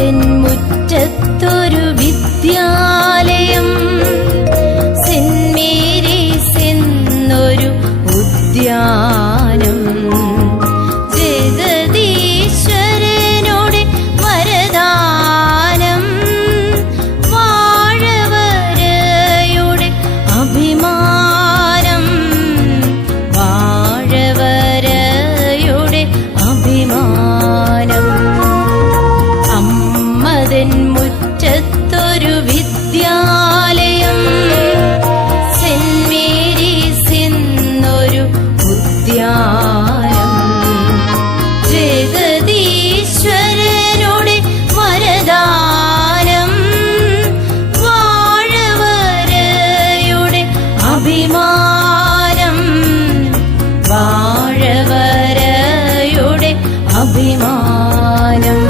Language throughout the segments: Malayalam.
അമ്മതൻ മുറ്റത്തൊരു വിദ്യാലയം, സെന്റ് മേരീസ് എന്നൊരു ഉദ്യാനം. ജഗദീശ്വരനോട് വരദാനം, വാഴവരയുടെ അഭിമാനം, വാഴവരയുടെ അഭിമാനം. അമ്മതൻ മുറ്റത്തൊരു വിദ്യാലയം, സെന്റ് മേരീസ് എന്നൊരു ഉദ്യാനം. ജഗദീശ്വരനോട് വരദാനം, വാഴവരയുടെ അഭിമാനം, വാഴവരയുടെ അഭിമാനം.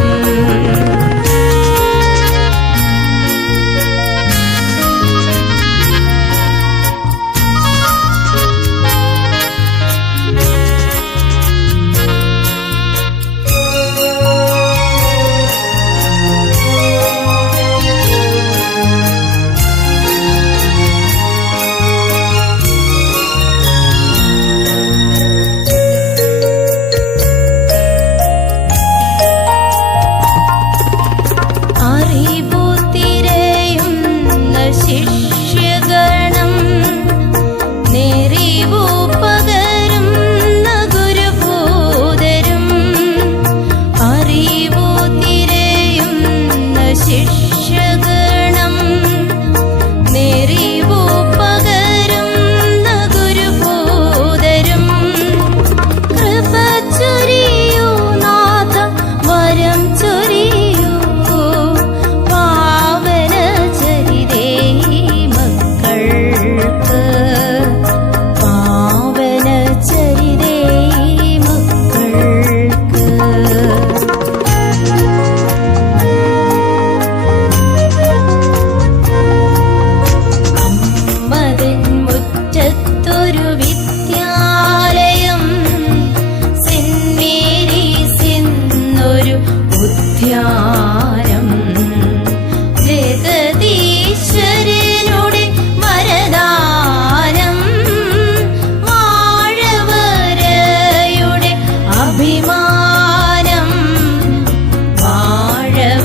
ശിഷ്യഗണം നെറിവു പകരുന്ന ഗുരുഭൂതരും, അറിവു തിരയുന്ന ശിഷ്യഗണം നെറിവു പകരുന്ന ഗുരുഭൂതരും. കൃപ ചൊരിയൂ നാഥ, വരം ചൊരിയൂ, പാവന ചരിതേ മക്കൾക്ക്, പാവന ചരിതേ മക്കൾക്ക്. അമ്മതൻ മുറ്റത്തൊരു വിദ്യാലയം, സെന്റ് മേരീസ് എന്നൊരു ഉദ്യാനം. ജഗദീശ്വരനോട് വരദാനം, വാഴവരയുടെ അഭിമാനം, വാഴവരയുടെ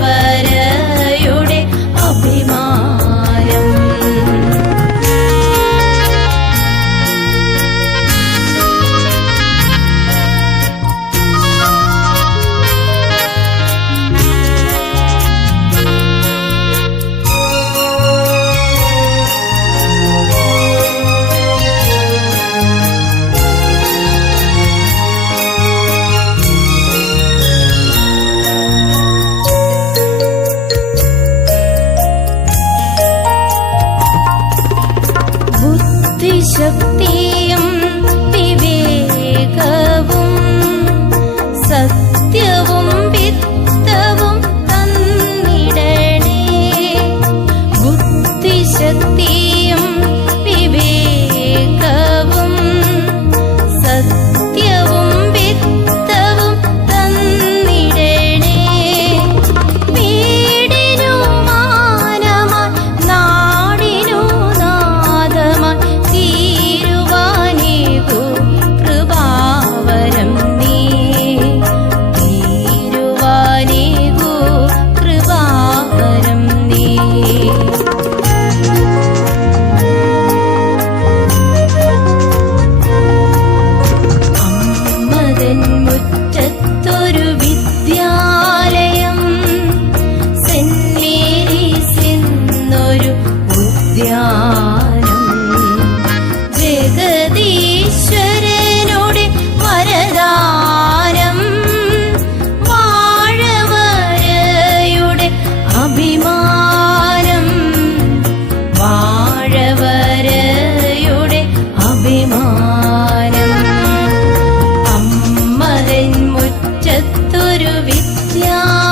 അഭിമാനം. ബുദ്ധിശക്തിയും വിവേകവും സത്യവും വിത്തവും തന്നിടണേ. ബുദ്ധിശക്തിയും വിവേകവും സത്യവും വിത്തവും തന്നിടണേ. വീടിനു മാനമായി നാടിനു നാദമായി തീരുവാനേകൂ കൃപാവരം നീ, തീരുവാനേകൂ കൃപാവരം നീ. അമ്മതൻ മുറ്റത്തൊരു വിദ്യാലയം, സെന്റ് മേരീസ് എന്നൊരു ഉദ്യാനം. ജഗദീശ്വരനോട് വരദാനം, വാഴവരയുടെ അഭിമാനം, വാഴവരയുടെ അഭിമാനം. അമ്മതൻ മുറ്റത്തൊരു വിദ്യാലയം,